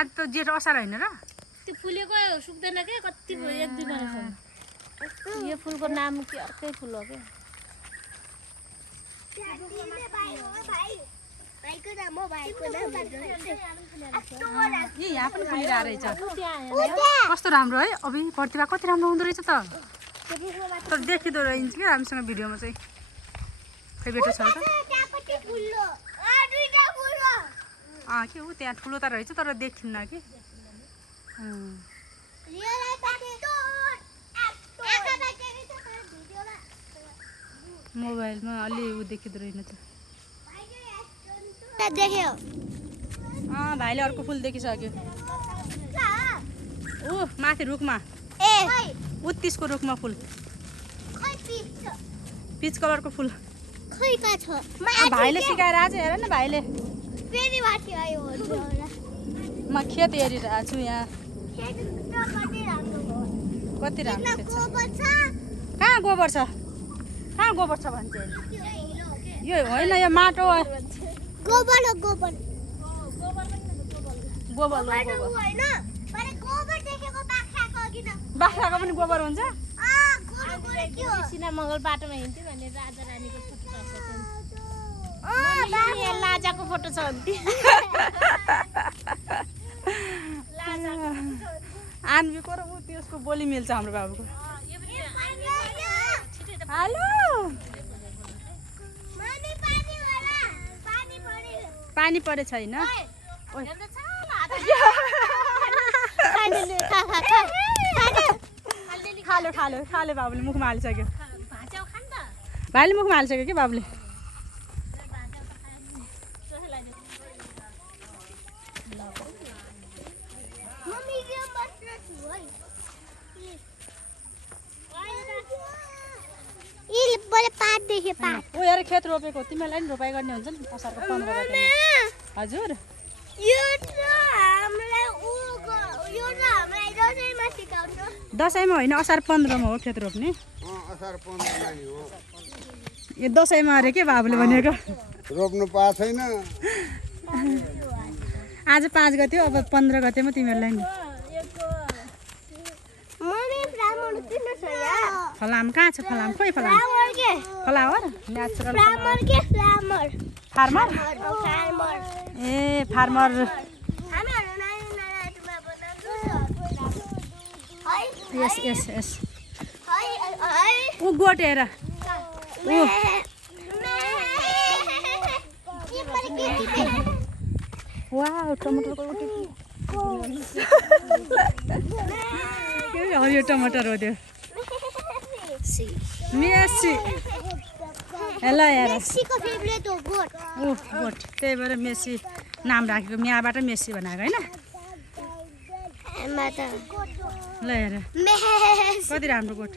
आज त जेठ असार हैन र त्यो फुलेको सुक्दैन के कति भयो 1-2 महिनासम्म यो फुलको नाम के अर्कै फुल हो के यहाँ पनि फुलिरहेको रहेछ कस्तो राम्रो है अभि प्रतिभा कति राम्रो हुँदो रहेछ त तर देखिँदो रहेछ क्या हामीसँग भिडियोमा चाहिँ खै बेटो छ त के हो त्यहाँ ठुलो त रहेछ तर देखिन्न कि मोबाइलमा अलि ऊ देखिँदो रहेन त भाइले अर्को फुल देखिसक्यो ऊ माथि रुखमा उत्तिसको रुखमा फुल पिच कलरको फुल भाइले सिकाएर आज हेर न भाइले म खेत हेरिरहेको छु यहाँ कति राम्रो कहाँ गोबर छ भन्छ यो होइन यो माटो बाख्राको पनि गोबर हुन्छ सिनामङ्गल बाटोमा हिँड्थ्यो भने राजा रानीको लाजाको फोटो छ आन्वीको र ऊ त्यसको बोली मिल्छ हाम्रो बाबुको हेलो पानी परे छैन खाले बाबुले मुखमा हालिसक्यो भाइले मुखमा हालिसक्यो कि बाबुले ओ यार खेत रोपेको तिमीलाई नि रोपाइ गर्ने हुन्छ नि असारको 15 गते हजुर दसैँमा होइन असार 15 मा हो खेत रोप्ने यो दसैँमा अरे के बाबुले भनेको रोप्नु पाएको छैन आज 5 गते हो अब 15 गतेमा तिमीहरूलाई नि फलाम कहाँ छ फलाम खोइ फलाम फ्लावर नेचुरल फार्मर ए फार्मर यस यस यस ऊ गोट हेर ऊ वाउ टमाटरको हरियो टमाटर हो त्यो मेसी हेलो यार मेसीको फेभरेट हो गोट ओ गोट त्यही भएर मेसी नाम राखेको मियाबाट मेसी बनाएको हैन ल हेर कति राम्रो गोट